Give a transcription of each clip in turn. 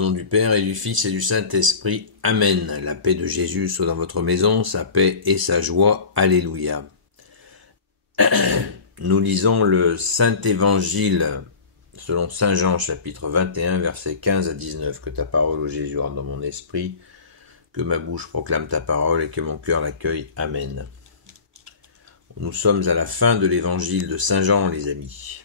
Au nom du Père et du Fils et du Saint-Esprit. Amen. La paix de Jésus soit dans votre maison, sa paix et sa joie. Alléluia. Nous lisons le Saint-Évangile selon Saint Jean, chapitre 21, versets 15 à 19. Que ta parole, ô Jésus, rentre dans mon esprit, que ma bouche proclame ta parole et que mon cœur l'accueille. Amen. Nous sommes à la fin de l'Évangile de Saint Jean, les amis.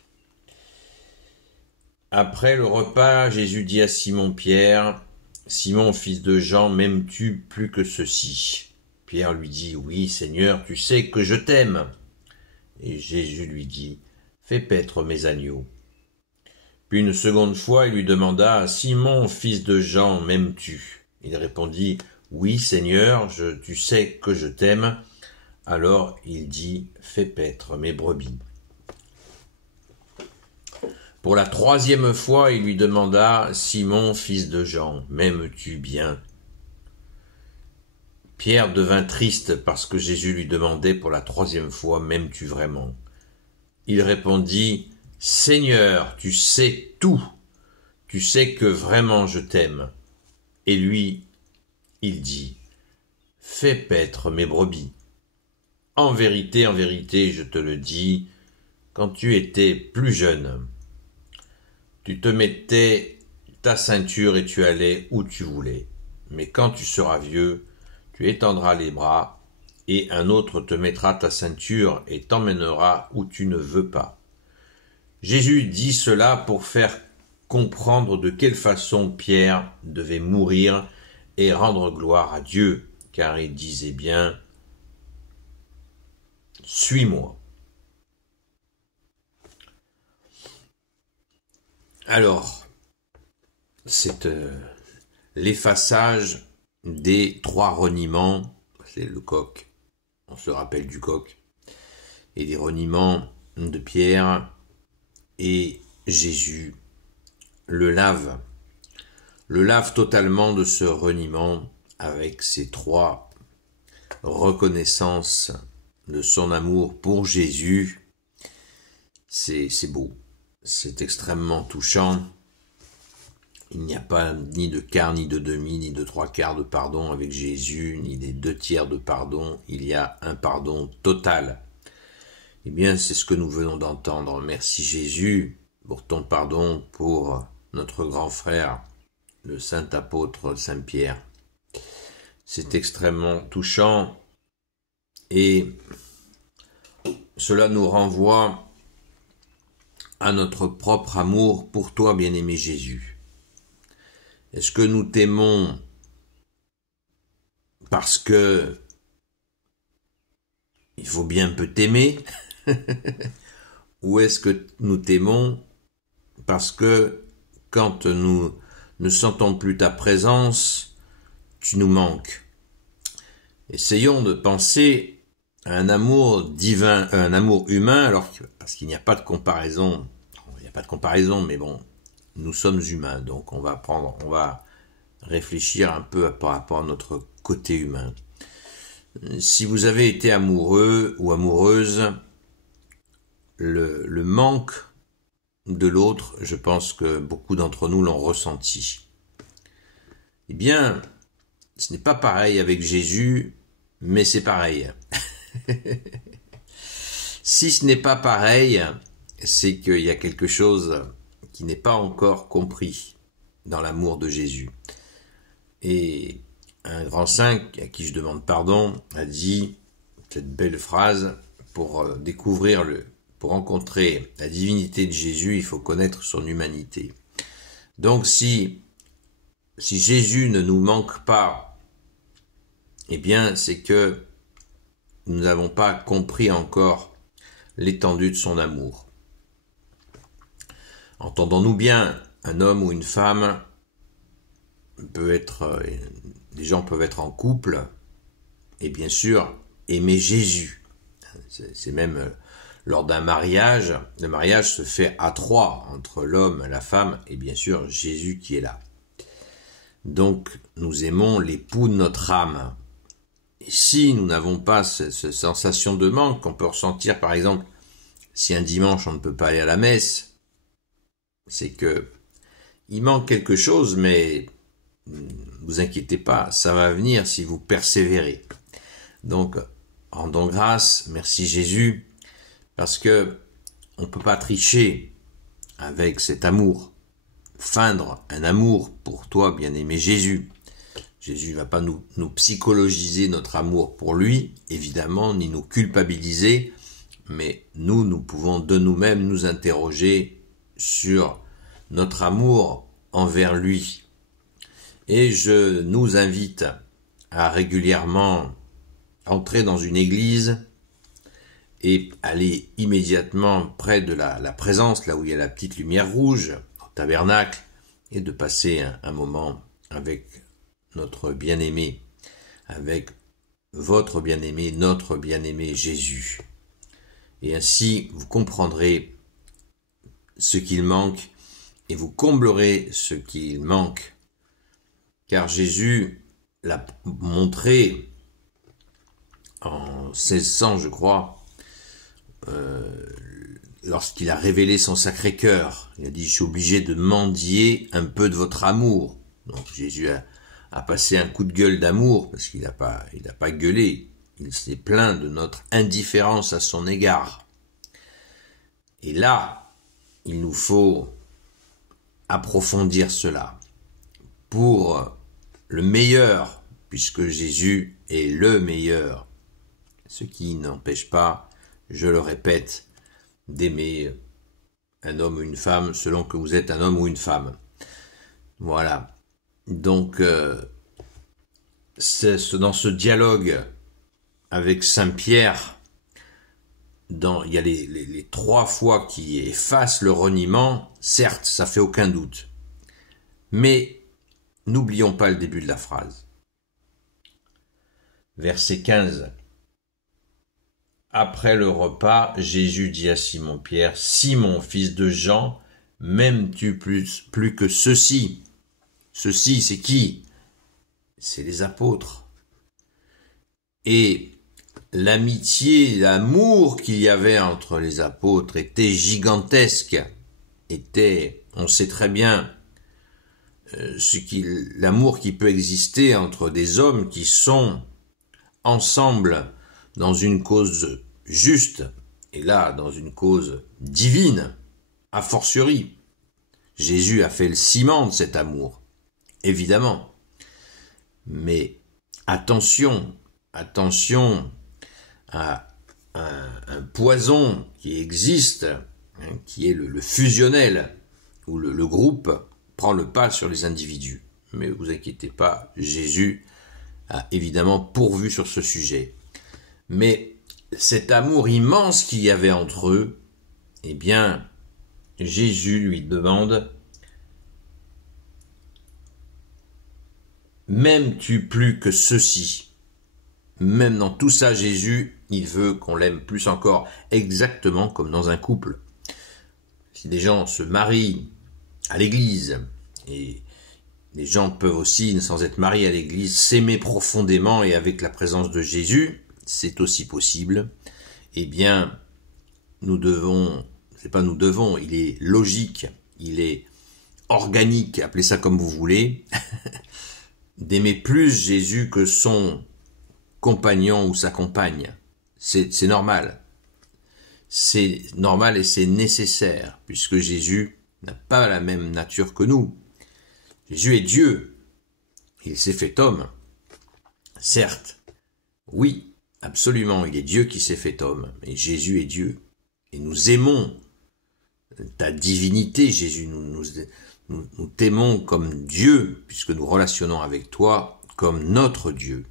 Après le repas, Jésus dit à Simon-Pierre, « Simon, fils de Jean, m'aimes-tu plus que ceci ?» Pierre lui dit, « Oui, Seigneur, tu sais que je t'aime. » Et Jésus lui dit, « Fais paître mes agneaux. » Puis une seconde fois, il lui demanda, « Simon, fils de Jean, m'aimes-tu » Il répondit, « Oui, Seigneur, tu sais que je t'aime. » Alors il dit, « Fais paître mes brebis. » Pour la troisième fois, il lui demanda, « Simon, fils de Jean, m'aimes-tu bien ?» Pierre devint triste parce que Jésus lui demandait pour la troisième fois, « M'aimes-tu vraiment ?» Il répondit, « Seigneur, tu sais tout, tu sais que vraiment je t'aime. » Et lui, il dit, « Fais paître mes brebis. En vérité, je te le dis, quand tu étais plus jeune, tu te mettais ta ceinture et tu allais où tu voulais. Mais quand tu seras vieux, tu étendras les bras et un autre te mettra ta ceinture et t'emmènera où tu ne veux pas. » Jésus dit cela pour faire comprendre de quelle façon Pierre devait mourir et rendre gloire à Dieu, car il disait bien « Suis-moi ». Alors, c'est l'effaçage des trois reniements, c'est le coq, on se rappelle du coq, et des reniements de Pierre, et Jésus le lave totalement de ce reniement avec ces trois reconnaissances de son amour pour Jésus. C'est beau, c'est extrêmement touchant. Il n'y a pas ni de quart, ni de demi, ni de trois quarts de pardon avec Jésus, ni des deux tiers de pardon. Il y a un pardon total. Eh bien, c'est ce que nous venons d'entendre. Merci Jésus pour ton pardon pour notre grand frère, le saint apôtre Saint Pierre. C'est extrêmement touchant et cela nous renvoie à notre propre amour pour toi, bien-aimé Jésus. Est-ce que nous t'aimons parce que il faut bien un peu t'aimer ou est-ce que nous t'aimons parce que quand nous ne sentons plus ta présence, tu nous manques? Essayons de penser à un amour divin, un amour humain, alors parce qu'il n'y a pas de comparaison. Il n'y a pas de comparaison, mais bon, nous sommes humains, donc on va réfléchir un peu par rapport à notre côté humain. Si vous avez été amoureux ou amoureuse, le manque de l'autre, je pense que beaucoup d'entre nous l'ont ressenti. Eh bien, ce n'est pas pareil avec Jésus, mais c'est pareil. Si ce n'est pas pareil, c'est qu'il y a quelque chose qui n'est pas encore compris dans l'amour de Jésus. Et un grand saint, à qui je demande pardon, a dit cette belle phrase, pour rencontrer la divinité de Jésus, il faut connaître son humanité. Donc si Jésus ne nous manque pas, eh bien c'est que nous n'avons pas compris encore l'étendue de son amour. Entendons-nous bien, un homme ou une femme des gens peuvent être en couple et bien sûr aimer Jésus. C'est même lors d'un mariage, le mariage se fait à trois, entre l'homme, la femme et bien sûr Jésus qui est là. Donc nous aimons l'époux de notre âme. Et si nous n'avons pas cette sensation de manque qu'on peut ressentir, par exemple, si un dimanche on ne peut pas aller à la messe, c'est que Il manque quelque chose, mais vous inquiétez pas, ça va venir si vous persévérez. Donc, rendons grâce, merci Jésus, parce que on peut pas tricher avec cet amour, feindre un amour pour toi, bien-aimé Jésus. Jésus ne va pas nous psychologiser notre amour pour lui, évidemment, ni nous culpabiliser, mais nous pouvons de nous-mêmes nous interroger sur notre amour envers lui. Et je nous invite à régulièrement entrer dans une église et aller immédiatement près de la présence, là où il y a la petite lumière rouge, au tabernacle, et de passer un moment avec notre bien-aimé, avec votre bien-aimé, notre bien-aimé Jésus. Et ainsi, vous comprendrez ce qu'il manque et vous comblerez ce qu'il manque. Car Jésus l'a montré en 1600, je crois, lorsqu'il a révélé son Sacré-Cœur. Il a dit, je suis obligé de mendier un peu de votre amour. Donc Jésus a passé un coup de gueule d'amour, parce qu'il n'a pas gueulé. Il s'est plaint de notre indifférence à son égard. Et là, il nous faut approfondir cela pour le meilleur, puisque Jésus est le meilleur. Ce qui n'empêche pas, je le répète, d'aimer un homme ou une femme selon que vous êtes un homme ou une femme. Voilà. Donc, dans ce dialogue avec Saint Pierre, il y a les 3 fois qui effacent le reniement, certes, ça fait aucun doute. Mais n'oublions pas le début de la phrase. Verset 15. Après le repas, Jésus dit à Simon-Pierre, « Simon, fils de Jean, m'aimes-tu plus que ceux-ci » Ceux-ci, c'est qui? C'est les apôtres. Et l'amitié, l'amour qu'il y avait entre les apôtres était gigantesque. On sait très bien, l'amour qui peut exister entre des hommes qui sont ensemble dans une cause juste, et là, dans une cause divine, a fortiori. Jésus a fait le ciment de cet amour, évidemment. Mais attention à un poison qui existe, qui est le fusionnel, où le groupe prend le pas sur les individus. Mais vous inquiétez pas, Jésus a évidemment pourvu sur ce sujet. Mais cet amour immense qu'il y avait entre eux, eh bien, Jésus lui demande, « M'aimes-tu plus que ceci ?» Même dans tout ça, Jésus, il veut qu'on l'aime plus encore, exactement comme dans un couple. Si des gens se marient à l'église, et les gens peuvent aussi, sans être mariés à l'église, s'aimer profondément et avec la présence de Jésus, c'est aussi possible, eh bien, il est logique, il est organique, appelez ça comme vous voulez, d'aimer plus Jésus que son compagnon ou sa compagne. C'est normal. C'est normal et c'est nécessaire, puisque Jésus n'a pas la même nature que nous. Jésus est Dieu. Il s'est fait homme. Certes, oui, absolument, il est Dieu qui s'est fait homme, mais Jésus est Dieu. Et nous aimons ta divinité, Jésus. Nous t'aimons comme Dieu, puisque nous relationnons avec toi comme notre Dieu.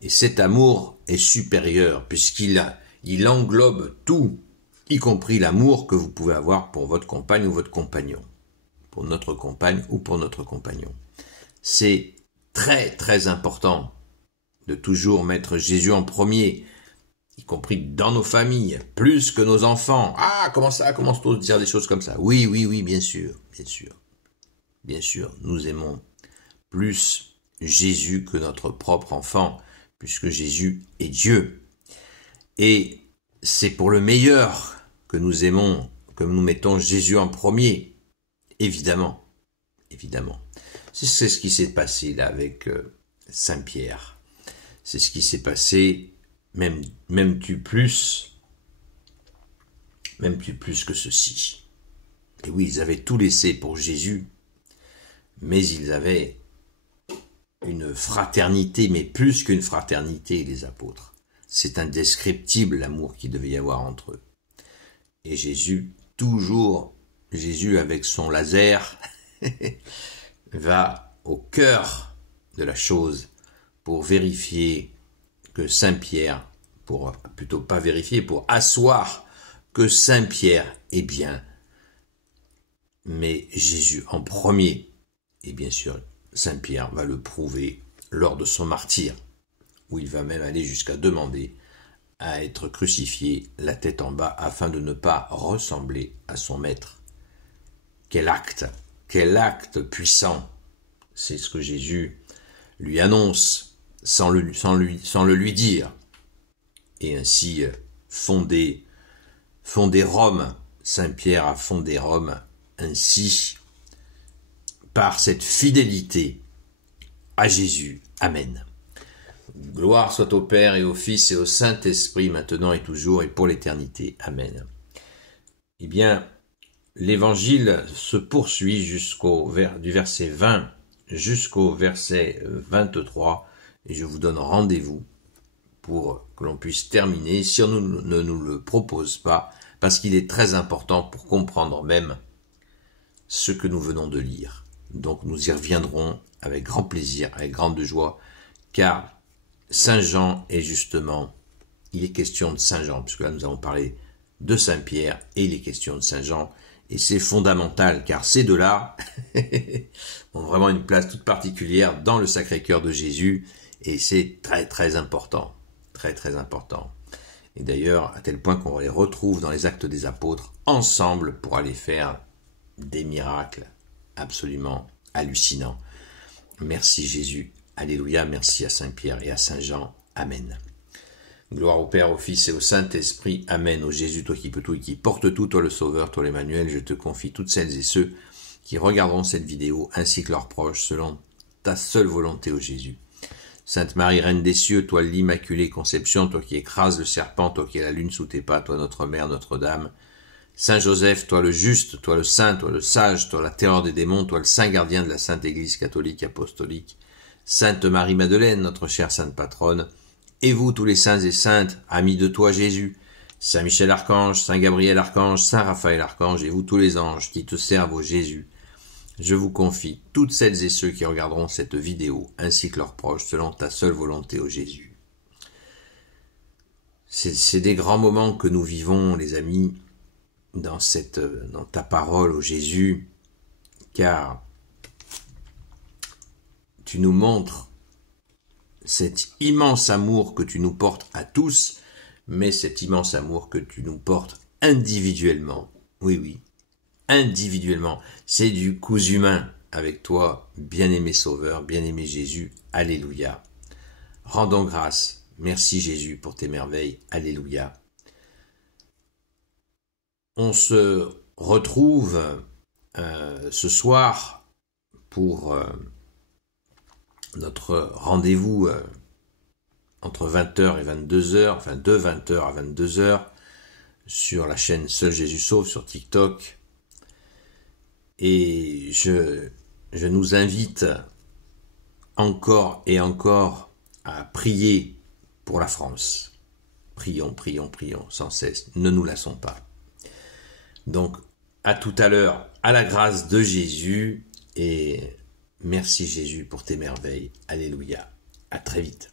Et cet amour est supérieur, puisqu'il englobe tout, y compris l'amour que vous pouvez avoir pour votre compagne ou votre compagnon, pour notre compagne ou pour notre compagnon. C'est très très important de toujours mettre Jésus en premier, y compris dans nos familles, plus que nos enfants. Ah, comment ça, comment on dire des choses comme ça? Oui, bien sûr. Bien sûr, nous aimons plus Jésus que notre propre enfant, puisque Jésus est Dieu. Et c'est pour le meilleur que nous aimons, que nous mettons Jésus en premier. évidemment, évidemment. C'est ce qui s'est passé là avec Saint Pierre. C'est ce qui s'est passé, même tu plus que ceci. Et oui, ils avaient tout laissé pour Jésus, mais ils avaient une fraternité, mais plus qu'une fraternité, les apôtres. C'est indescriptible l'amour qu'il devait y avoir entre eux. Et Jésus, toujours, Jésus avec son laser, va au cœur de la chose pour vérifier que Saint Pierre, pour asseoir que Saint Pierre est bien, mais Jésus en premier. Et bien sûr, Saint Pierre va le prouver lors de son martyre, où il va même aller jusqu'à demander à être crucifié la tête en bas afin de ne pas ressembler à son maître. Quel acte puissant! C'est ce que Jésus lui annonce sans le lui dire. Et ainsi fonder Rome. Saint Pierre a fondé Rome ainsi par cette fidélité à Jésus. Amen. Gloire soit au Père et au Fils et au Saint-Esprit, maintenant et toujours et pour l'éternité. Amen. Eh bien, l'évangile se poursuit du verset 20 jusqu'au verset 23, et je vous donne rendez-vous pour que l'on puisse terminer, si on ne nous le propose pas, parce qu'il est très important pour comprendre même ce que nous venons de lire. Donc nous y reviendrons avec grand plaisir, avec grande joie, car Saint Jean est justement, il est question de Saint Jean, puisque là nous avons parlé de Saint Pierre, et il est question de Saint Jean, et c'est fondamental, car ces deux-là ont vraiment une place toute particulière dans le Sacré-Cœur de Jésus, et c'est très très important, très très important. Et d'ailleurs, à tel point qu'on les retrouve dans les Actes des Apôtres, ensemble pour aller faire des miracles absolument hallucinants. Merci Jésus, alléluia, merci à Saint Pierre et à Saint Jean, amen. Gloire au Père, au Fils et au Saint-Esprit, amen. Ô Jésus, toi qui peux tout et qui porte tout, toi le Sauveur, toi l'Emmanuel, je te confie toutes celles et ceux qui regarderont cette vidéo, ainsi que leurs proches, selon ta seule volonté, ô Jésus. Sainte Marie, Reine des cieux, toi l'Immaculée Conception, toi qui écrases le serpent, toi qui es la lune sous tes pas, toi notre Mère, Notre-Dame. Saint Joseph, toi le juste, toi le saint, toi le sage, toi la terreur des démons, toi le saint gardien de la Sainte Église catholique apostolique. Sainte Marie-Madeleine, notre chère Sainte Patronne, et vous tous les saints et saintes, amis de toi Jésus, Saint Michel Archange, Saint Gabriel Archange, Saint Raphaël Archange, et vous tous les anges qui te servent au Jésus, je vous confie toutes celles et ceux qui regarderont cette vidéo, ainsi que leurs proches, selon ta seule volonté au Jésus. C'est des grands moments que nous vivons, les amis, dans ta parole au Jésus, car tu nous montres cet immense amour que tu nous portes à tous, mais cet immense amour que tu nous portes individuellement. Oui, oui, individuellement. C'est du cousu humain avec toi, bien-aimé Sauveur, bien-aimé Jésus. Alléluia. Rendons grâce. Merci Jésus pour tes merveilles. Alléluia. On se retrouve ce soir pour notre rendez-vous entre 20h et 22h, enfin de 20h à 22h, sur la chaîne Seul Jésus Sauve sur TikTok. Et je nous invite encore et encore à prier pour la France. Prions, prions, prions, sans cesse, ne nous lassons pas. Donc, à tout à l'heure, à la grâce de Jésus, et merci Jésus pour tes merveilles. Alléluia. À très vite.